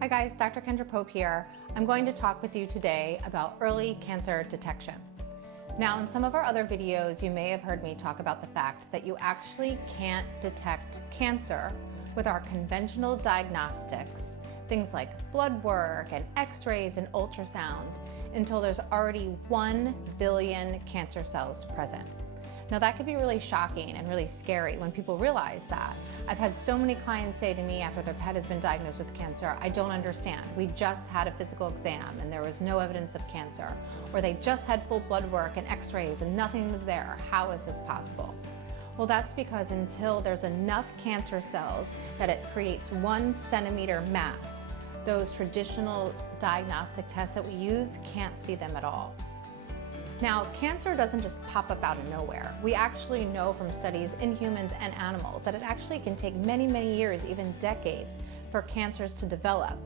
Hi guys, Dr. Kendra Pope here. I'm going to talk with you today about early cancer detection. Now, in some of our other videos, you may have heard me talk about the fact that you actually can't detect cancer with our conventional diagnostics, things like blood work and x-rays and ultrasound, until there's already 1 billion cancer cells present. Now that could be really shocking and really scary when people realize that. I've had so many clients say to me after their pet has been diagnosed with cancer, I don't understand. We just had a physical exam and there was no evidence of cancer. Or they just had full blood work and x-rays and nothing was there. How is this possible? Well, that's because until there's enough cancer cells that it creates 1 centimeter mass, those traditional diagnostic tests that we use can't see them at all. Now, cancer doesn't just pop up out of nowhere. We actually know from studies in humans and animals that it actually can take many, many years, even decades, for cancers to develop.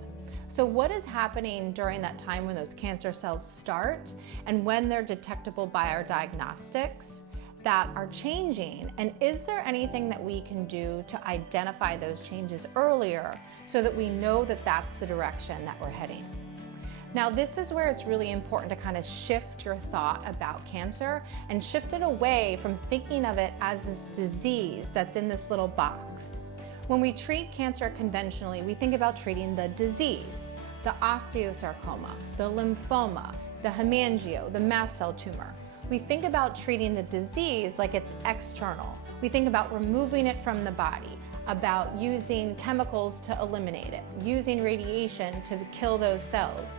So what is happening during that time when those cancer cells start and when they're detectable by our diagnostics that are changing? And is there anything that we can do to identify those changes earlier so that we know that that's the direction that we're heading? Now, this is where it's really important to kind of shift your thought about cancer and shift it away from thinking of it as this disease that's in this little box. When we treat cancer conventionally, we think about treating the disease, the osteosarcoma, the lymphoma, the hemangio, the mast cell tumor. We think about treating the disease like it's external. We think about removing it from the body, about using chemicals to eliminate it, using radiation to kill those cells.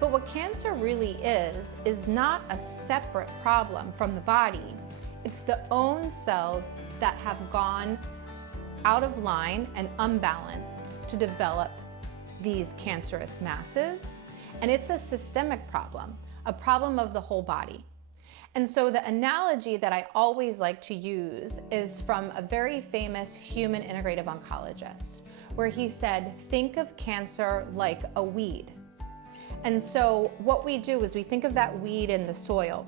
But what cancer really is not a separate problem from the body. It's the own cells that have gone out of line and unbalanced to develop these cancerous masses. And it's a systemic problem, a problem of the whole body. And so the analogy that I always like to use is from a very famous human integrative oncologist, where he said, think of cancer like a weed. And so what we do is we think of that weed in the soil,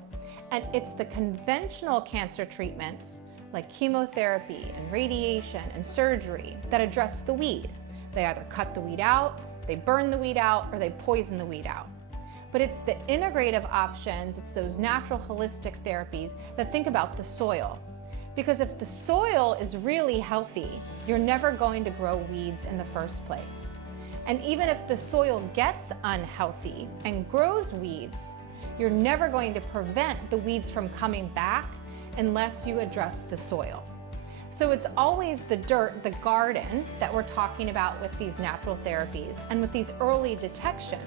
and it's the conventional cancer treatments like chemotherapy and radiation and surgery that address the weed. They either cut the weed out, they burn the weed out, or they poison the weed out. But it's the integrative options, it's those natural holistic therapies that think about the soil. Because if the soil is really healthy, you're never going to grow weeds in the first place. And even if the soil gets unhealthy and grows weeds, you're never going to prevent the weeds from coming back unless you address the soil. So it's always the dirt, the garden, that we're talking about with these natural therapies and with these early detection.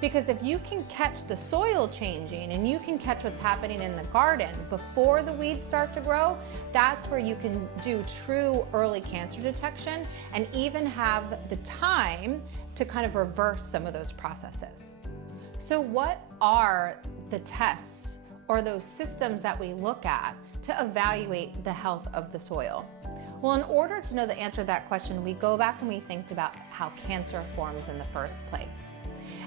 Because if you can catch the soil changing and you can catch what's happening in the garden before the weeds start to grow, that's where you can do true early cancer detection and even have the time to kind of reverse some of those processes. So what are the tests or those systems that we look at to evaluate the health of the soil? Well, in order to know the answer to that question, we go back and we think about how cancer forms in the first place.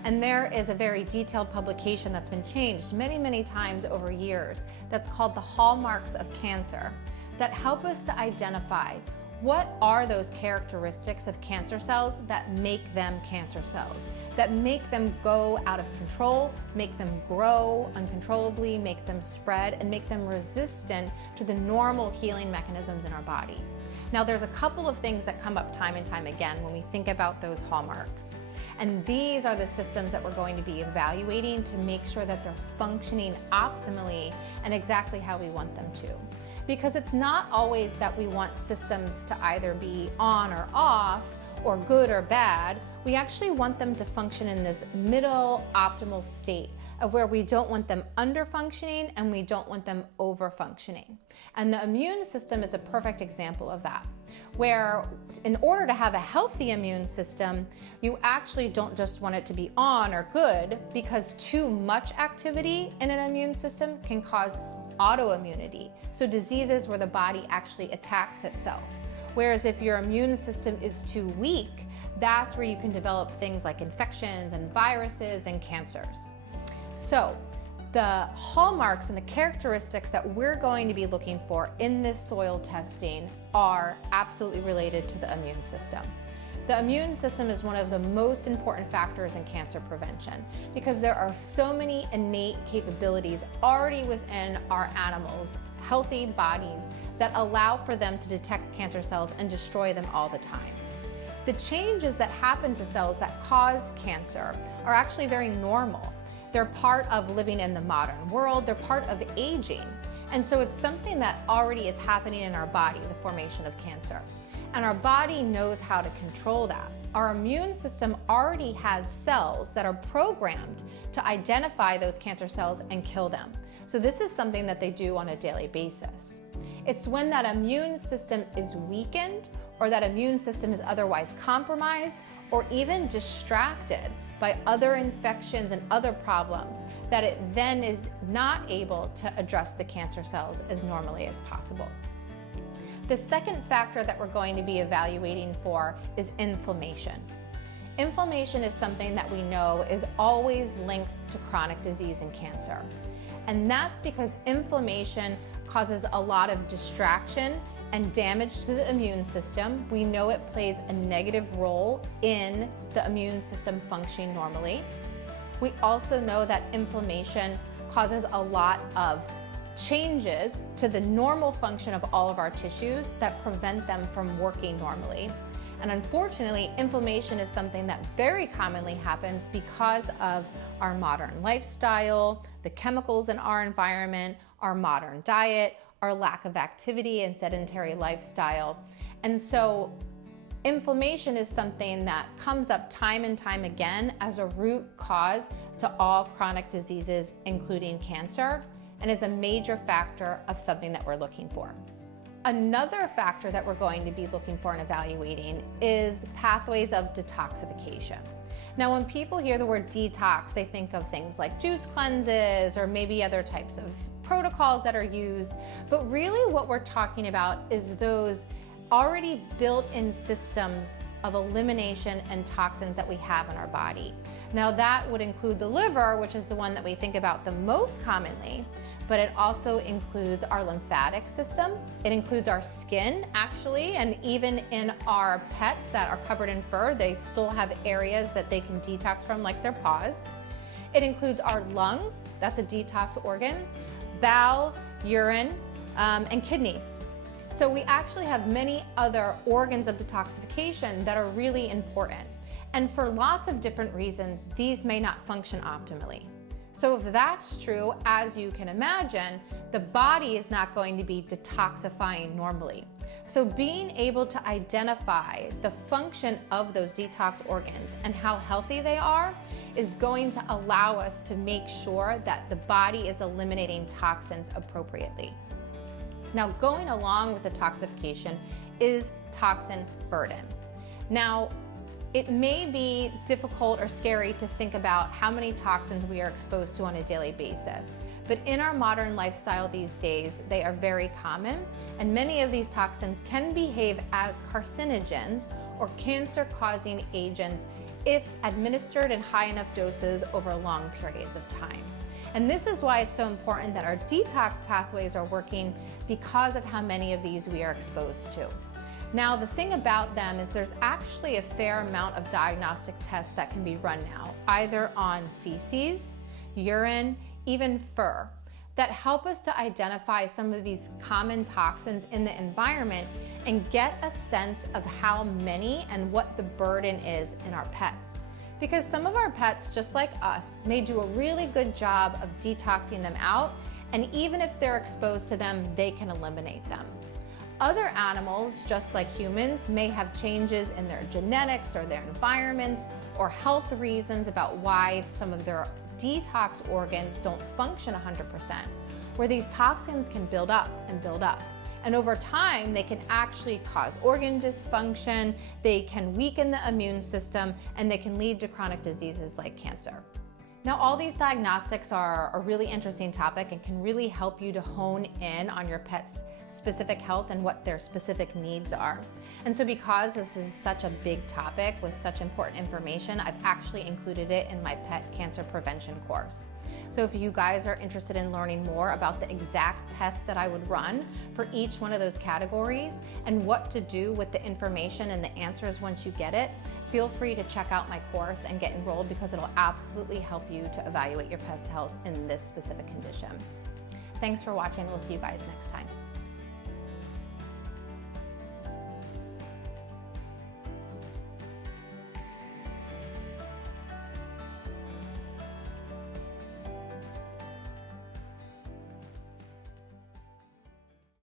And there is a very detailed publication that's been changed many, many times over years that's called the hallmarks of cancer that help us to identify what are those characteristics of cancer cells that make them cancer cells, that make them go out of control, make them grow uncontrollably, make them spread, and make them resistant to the normal healing mechanisms in our body. Now, there's a couple of things that come up time and time again when we think about those hallmarks. And these are the systems that we're going to be evaluating to make sure that they're functioning optimally and exactly how we want them to. Because it's not always that we want systems to either be on or off or good or bad. We actually want them to function in this middle optimal state of where we don't want them under-functioning and we don't want them over-functioning. And the immune system is a perfect example of that, where in order to have a healthy immune system, you actually don't just want it to be on or good, because too much activity in an immune system can cause autoimmunity, so diseases where the body actually attacks itself. Whereas if your immune system is too weak, that's where you can develop things like infections and viruses and cancers. So the hallmarks and the characteristics that we're going to be looking for in this soil testing are absolutely related to the immune system. The immune system is one of the most important factors in cancer prevention because there are so many innate capabilities already within our animals' healthy bodies that allow for them to detect cancer cells and destroy them all the time. The changes that happen to cells that cause cancer are actually very normal. They're part of living in the modern world, they're part of aging. And so it's something that already is happening in our body, the formation of cancer. And our body knows how to control that. Our immune system already has cells that are programmed to identify those cancer cells and kill them. So this is something that they do on a daily basis. It's when that immune system is weakened or that immune system is otherwise compromised or even distracted by other infections and other problems that it then is not able to address the cancer cells as normally as possible. The second factor that we're going to be evaluating for is inflammation. Inflammation is something that we know is always linked to chronic disease and cancer. And that's because inflammation causes a lot of distraction and damage to the immune system. We know it plays a negative role in the immune system functioning normally. We also know that inflammation causes a lot of changes to the normal function of all of our tissues that prevent them from working normally. And unfortunately, inflammation is something that very commonly happens because of our modern lifestyle, the chemicals in our environment, our modern diet, our lack of activity and sedentary lifestyle. And so inflammation is something that comes up time and time again as a root cause to all chronic diseases, including cancer, and is a major factor of something that we're looking for. Another factor that we're going to be looking for and evaluating is pathways of detoxification. Now, when people hear the word detox, they think of things like juice cleanses or maybe other types of protocols that are used, but really what we're talking about is those already built-in systems of elimination and toxins that we have in our body. Now, that would include the liver, which is the one that we think about the most commonly, but it also includes our lymphatic system. It includes our skin, actually, and even in our pets that are covered in fur, they still have areas that they can detox from, like their paws. It includes our lungs, that's a detox organ, bowel, urine, and kidneys. So we actually have many other organs of detoxification that are really important. And for lots of different reasons, these may not function optimally. So if that's true, as you can imagine, the body is not going to be detoxifying normally. So being able to identify the function of those detox organs and how healthy they are is going to allow us to make sure that the body is eliminating toxins appropriately. Now, going along with detoxification is toxin burden. Now, it may be difficult or scary to think about how many toxins we are exposed to on a daily basis, but in our modern lifestyle these days, they are very common, and many of these toxins can behave as carcinogens or cancer-causing agents if administered in high enough doses over long periods of time. And this is why it's so important that our detox pathways are working because of how many of these we are exposed to. Now, the thing about them is there's actually a fair amount of diagnostic tests that can be run now, either on feces, urine, even fur, that help us to identify some of these common toxins in the environment and get a sense of how many and what the burden is in our pets. Because some of our pets, just like us, may do a really good job of detoxing them out, and even if they're exposed to them, they can eliminate them. Other animals, just like humans, may have changes in their genetics or their environments or health reasons about why some of their detox organs don't function 100%, where these toxins can build up and build up. And over time, they can actually cause organ dysfunction, they can weaken the immune system, and they can lead to chronic diseases like cancer. Now, all these diagnostics are a really interesting topic and can really help you to hone in on your pet's specific health and what their specific needs are. And so because this is such a big topic with such important information, I've actually included it in my pet cancer prevention course. So if you guys are interested in learning more about the exact tests that I would run for each one of those categories and what to do with the information and the answers once you get it, feel free to check out my course and get enrolled, because it'll absolutely help you to evaluate your pet's health in this specific condition. Thanks for watching. We'll see you guys next time.